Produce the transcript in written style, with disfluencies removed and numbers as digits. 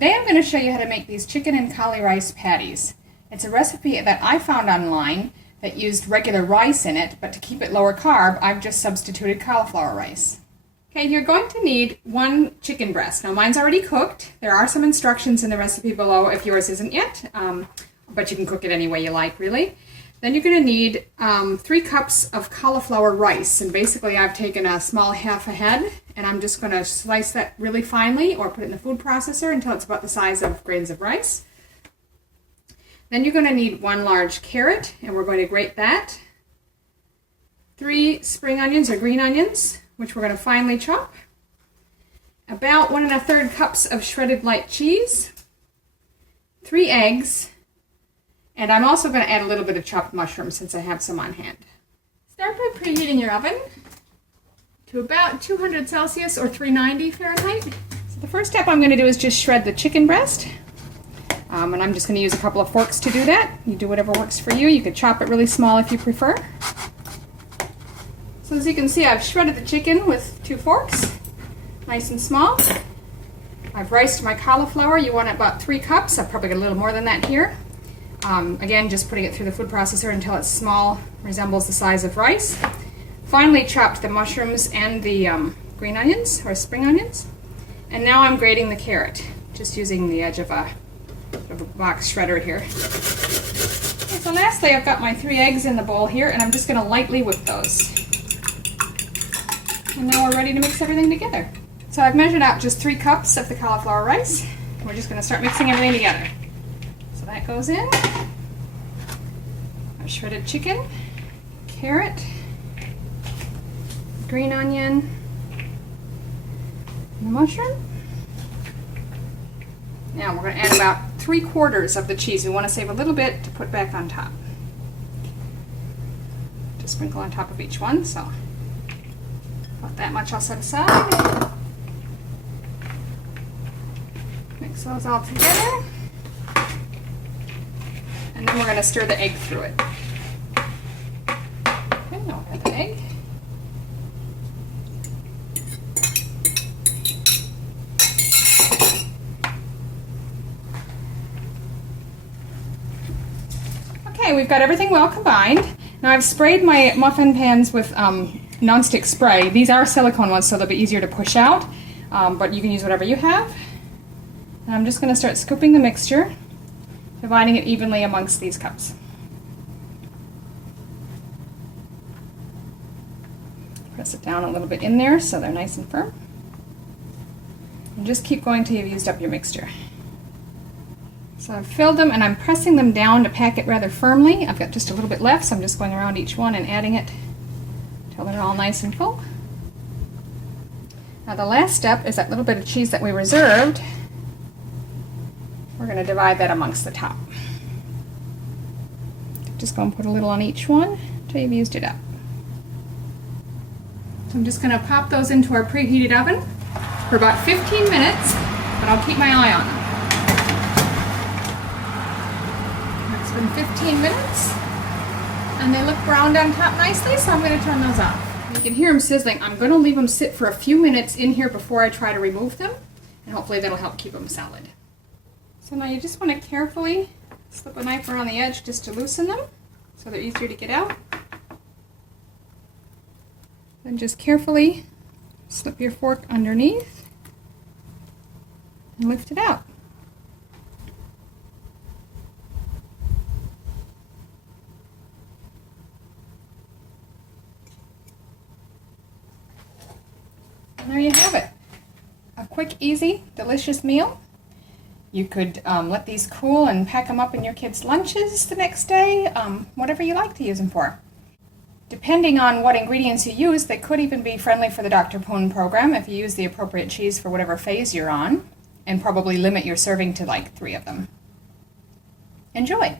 Today I'm going to show you how to make these chicken and cauli-rice patties. It's a recipe that I found online that used regular rice in it, but to keep it lower carb, I've just substituted cauliflower rice. Okay, you're going to need 1 chicken breast. Now mine's already cooked. There are some instructions in the recipe below if yours isn't yet, but you can cook it any way you like, really. Then you're going to need 3 cups of cauliflower rice, and basically I've taken a small half a head and I'm just going to slice that really finely or put it in the food processor until it's about the size of grains of rice. Then you're going to need 1 large carrot, and we're going to grate that. 3 spring onions or green onions, which we're going to finely chop. About 1 1/3 cups of shredded light cheese. 3 eggs. And I'm also going to add a little bit of chopped mushrooms since I have some on hand. Start by preheating your oven to about 200 Celsius or 390 Fahrenheit. So the first step I'm going to do is just shred the chicken breast. And I'm just going to use a couple of forks to do that. You do whatever works for you. You could chop it really small if you prefer. So as you can see, I've shredded the chicken with 2 forks, nice and small. I've riced my cauliflower. You want about 3 cups. I've probably got a little more than that here. Again, just putting it through the food processor until it's small, resembles the size of rice. Finally chopped the mushrooms and the green onions, or spring onions. And now I'm grating the carrot, just using the edge of a box shredder here. Okay, so lastly, I've got my 3 eggs in the bowl here, and I'm just going to lightly whip those. And now we're ready to mix everything together. So I've measured out just 3 cups of the cauliflower rice. We're just going to start mixing everything together. So that goes in. Our shredded chicken, carrot, green onion, and the mushroom. Now we're going to add about 3/4 of the cheese. We want to save a little bit to put back on top. Just sprinkle on top of each one, so about that much I'll set aside. Mix those all together. And then we're going to stir the egg through it. Okay, now we'll add the egg. Okay, we've got everything well combined. Now I've sprayed my muffin pans with nonstick spray. These are silicone ones, so they'll be easier to push out, but you can use whatever you have. And I'm just going to start scooping the mixture, dividing it evenly amongst these cups. Press it down a little bit in there so they're nice and firm. And just keep going till you've used up your mixture. So I've filled them and I'm pressing them down to pack it rather firmly. I've got just a little bit left, so I'm just going around each one and adding it until they're all nice and full. Now the last step is that little bit of cheese that we reserved. We're going to divide that amongst the top. Just go and put a little on each one until you've used it up. So I'm just going to pop those into our preheated oven for about 15 minutes, but I'll keep my eye on them. It's been 15 minutes, and they look browned on top nicely, so I'm going to turn those off. You can hear them sizzling. I'm going to leave them sit for a few minutes in here before I try to remove them, and hopefully that'll help keep them solid. So now you just want to carefully slip a knife around the edge just to loosen them so they're easier to get out. Then just carefully slip your fork underneath and lift it out. And there you have it. A quick, easy, delicious meal. You could let these cool and pack them up in your kids' lunches the next day, whatever you like to use them for. Depending on what ingredients you use, they could even be friendly for the Dr. Poon program if you use the appropriate cheese for whatever phase you're on, and probably limit your serving to like 3 of them. Enjoy!